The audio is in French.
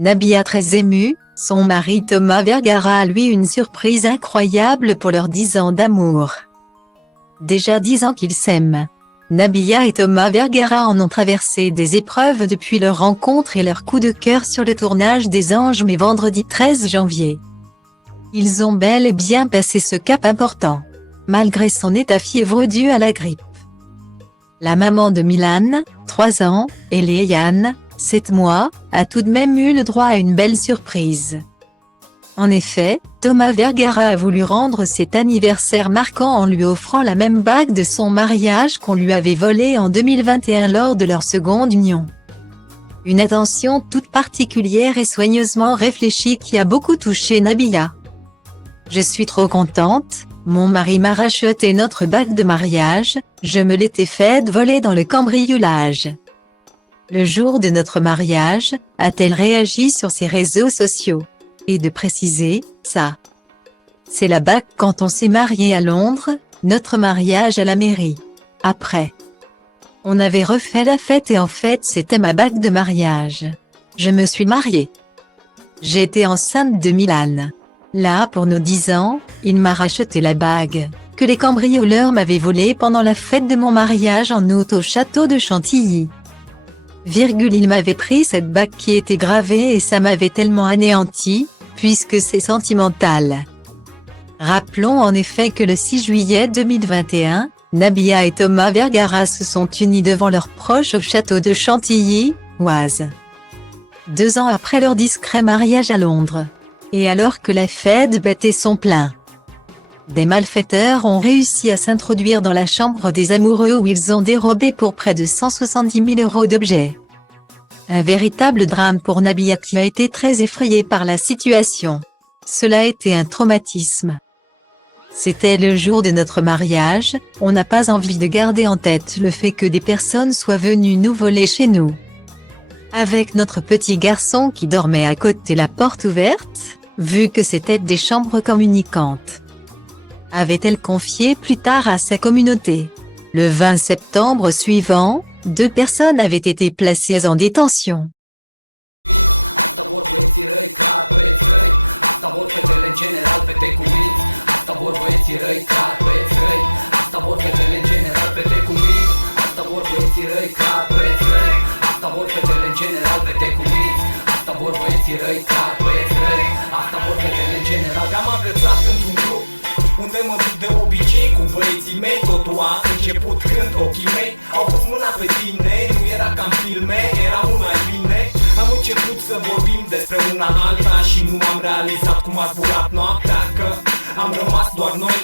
Nabila très émue, son mari Thomas Vergara a lui une surprise incroyable pour leurs 10 ans d'amour. Déjà 10 ans qu'ils s'aiment. Nabila et Thomas Vergara en ont traversé des épreuves depuis leur rencontre et leur coup de cœur sur le tournage des Anges mais vendredi 13 janvier. Ils ont bel et bien passé ce cap important, malgré son état fiévreux dû à la grippe. La maman de Milan, 3 ans, et Léane, 7 mois, a tout de même eu le droit à une belle surprise. En effet, Thomas Vergara a voulu rendre cet anniversaire marquant en lui offrant la même bague de son mariage qu'on lui avait volée en 2021 lors de leur seconde union. Une attention toute particulière et soigneusement réfléchie qui a beaucoup touché Nabila. « Je suis trop contente, mon mari m'a racheté notre bague de mariage, je me l'étais faite voler dans le cambriolage. Le jour de notre mariage, a-t-elle réagi sur ses réseaux sociaux. Et de préciser, ça. C'est la bague quand on s'est marié à Londres, notre mariage à la mairie. Après. On avait refait la fête et en fait c'était ma bague de mariage. Je me suis mariée. J'étais enceinte de Milan. Là pour nos 10 ans, il m'a racheté la bague, que les cambrioleurs m'avaient volée pendant la fête de mon mariage en août au château de Chantilly. Il m'avait pris cette bague qui était gravée et ça m'avait tellement anéanti, puisque c'est sentimental. Rappelons en effet que le 6 juillet 2021, Nabila et Thomas Vergara se sont unis devant leurs proches au château de Chantilly, Oise. 2 ans après leur discret mariage à Londres. Et alors que la fête battait son plein. Des malfaiteurs ont réussi à s'introduire dans la chambre des amoureux où ils ont dérobé pour près de 170 000 € d'objets. Un véritable drame pour Nabila qui a été très effrayée par la situation. Cela a été un traumatisme. C'était le jour de notre mariage, on n'a pas envie de garder en tête le fait que des personnes soient venues nous voler chez nous. Avec notre petit garçon qui dormait à côté la porte ouverte, vu que c'était des chambres communicantes. Avait-elle confié plus tard à sa communauté. Le 20 septembre suivant, 2 personnes avaient été placées en détention. Unde mă duc de obicei cu băieții mei. Totul a început când ochii mei au pus mâna pe tine. Nu era ca în filme, era mult mai bine. Am început să vorbim despre una alta și nu am realizat cum a zburat noaptea, că am rămas doar noi.